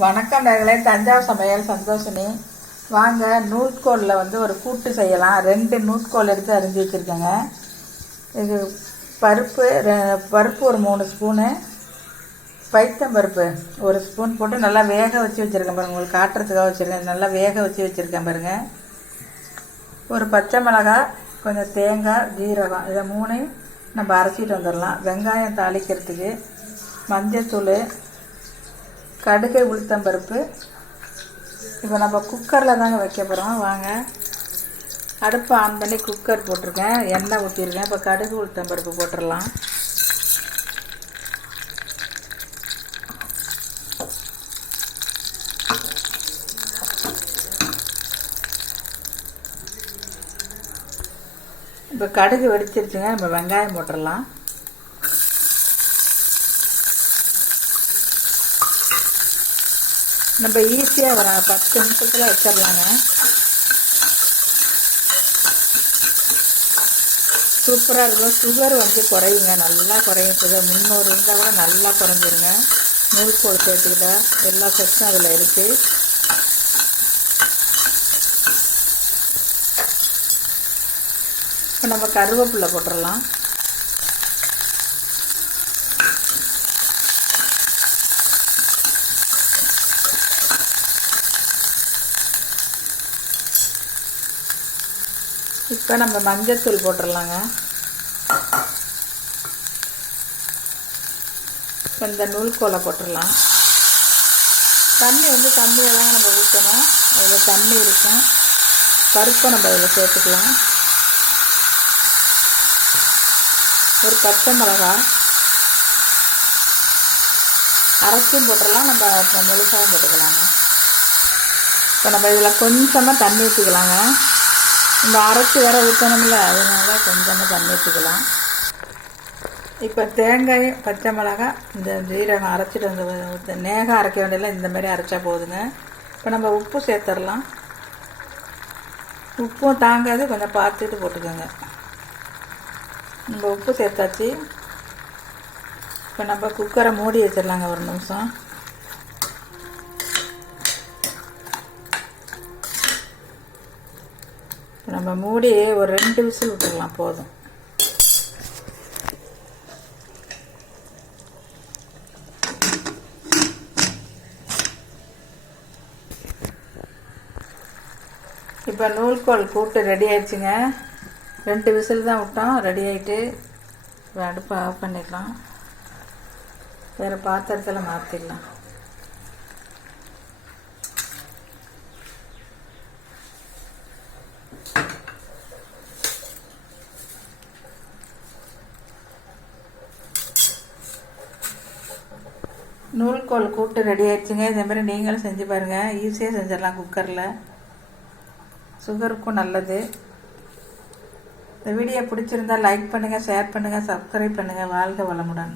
வணக்கம் நேர்களே, தஞ்சாவூர் சமையல் சந்தோஷினி. வாங்க, நூற்கோலில் ஒரு கூட்டு செய்யலாம். 2 நூற்கோல் எடுத்து அரிஞ்சு வச்சுருக்கேங்க. இது பருப்பு ஒரு 3 ஸ்பூனு, பைத்தம்பருப்பு 1 ஸ்பூன் போட்டு நல்லா வேக வச்சு வச்சுருக்கேன் பாருங்கள். உங்களுக்கு காட்டுறதுக்காக வச்சுருக்கேன். நல்லா வேக வச்சு வச்சுருக்கேன் பாருங்கள். ஒரு பச்சை மிளகாய், கொஞ்சம் தேங்காய், ஜீரகம், இதை 3 நம்ம அரைச்சிட்டு வந்துடலாம். வெங்காயம் தாளிக்கிறதுக்கு, மஞ்சத்தூள், கடுகு, உளுத்தம்பருப்பு. இப்போ நம்ம குக்கரில் தாங்க வைக்க போகிறோம். வாங்க, அடுப்பை ஆன் பண்ணி குக்கர் போட்டிருக்கேன், எண்ணெய் ஊற்றிருக்கேன். இப்போ கடுகு, உளுத்தம்பருப்பு போட்டுடலாம். இப்போ கடுகு வெடிச்சிருச்சுங்க. நம்ம வெங்காயம் போட்டுடலாம். நம்ம ஈஸியாக வர 10 நிமிஷத்தில் வச்சிடலாங்க. சூப்பராக இருக்கும். சுகர் குறையுங்க, நல்லா குறையும். சுகர் 300 இருந்தால் கூட நல்லா குறைஞ்சிருங்க. நூல்கோல் சேர்த்துக்கிட்டா எல்லா சத்தும் அதில் இருக்குது. இப்போ நம்ம கருவேப்பிலை போட்டுடலாம். இப்போ நம்ம மஞ்சத்தூள் போட்டுடலாங்க. இப்போ இந்த நூல்கோலை போட்டுடலாம். தண்ணி கம்மியாக தாங்க நம்ம ஊற்றணும். அதில் தண்ணி இருக்கும். பருப்பை நம்ம அதில் சேர்த்துக்கலாம். ஒரு பச்சை மிளகாய் அரைச்சியும் போட்டுடலாம். நம்ம முழுசாகவும் போட்டுக்கலாங்க. இப்போ நம்ம இதில் கொஞ்சமாக தண்ணி ஊற்றிக்கலாங்க. இந்த அரைச்சி வேற ஊற்றணும்ல, அதனால கொஞ்சமாக தண்ணி ஊற்றிக்கலாம். இப்போ தேங்காய், பச்சை மிளகாய், இந்த ஜீரகம் அரைச்சிட்டு வந்து நேகம் அரைக்க வேண்டியதில்லை, இந்த மாதிரி அரைச்சா போதுங்க. இப்போ நம்ம உப்பு சேர்த்துடலாம். உப்பும் தாங்காது, கொஞ்சம் பார்த்துட்டு போட்டுக்கோங்க. நம்ம உப்பு சேர்த்தாச்சு. இப்போ நம்ம குக்கரை மூடி வச்சிடலாங்க ஒரு நிமிஷம். நம்ம மூடி ஒரு 2 விசில் விட்டுடலாம், போதும். இப்போ நூல்கோல் கூட்டு ரெடி ஆயிடுச்சுங்க. 2 விசில் தான் விட்டோம், ரெடி ஆகிட்டு. அடுப்பை ஆஃப் பண்ணிடலாம். வேறு பாத்திரத்தில் மாற்றிடலாம். நூல்கோல் கூட்டு ரெடி ஆயிடுச்சுங்க. இதே மாதிரி நீங்களும் செஞ்சு பாருங்கள். ஈஸியாக செஞ்சிடலாம் குக்கரில். சுகருக்கும் நல்லது. இந்த வீடியோ பிடிச்சிருந்தால் லைக் பண்ணுங்கள், ஷேர் பண்ணுங்கள், சப்ஸ்கிரைப் பண்ணுங்கள். வாழ்க வளமுடன்.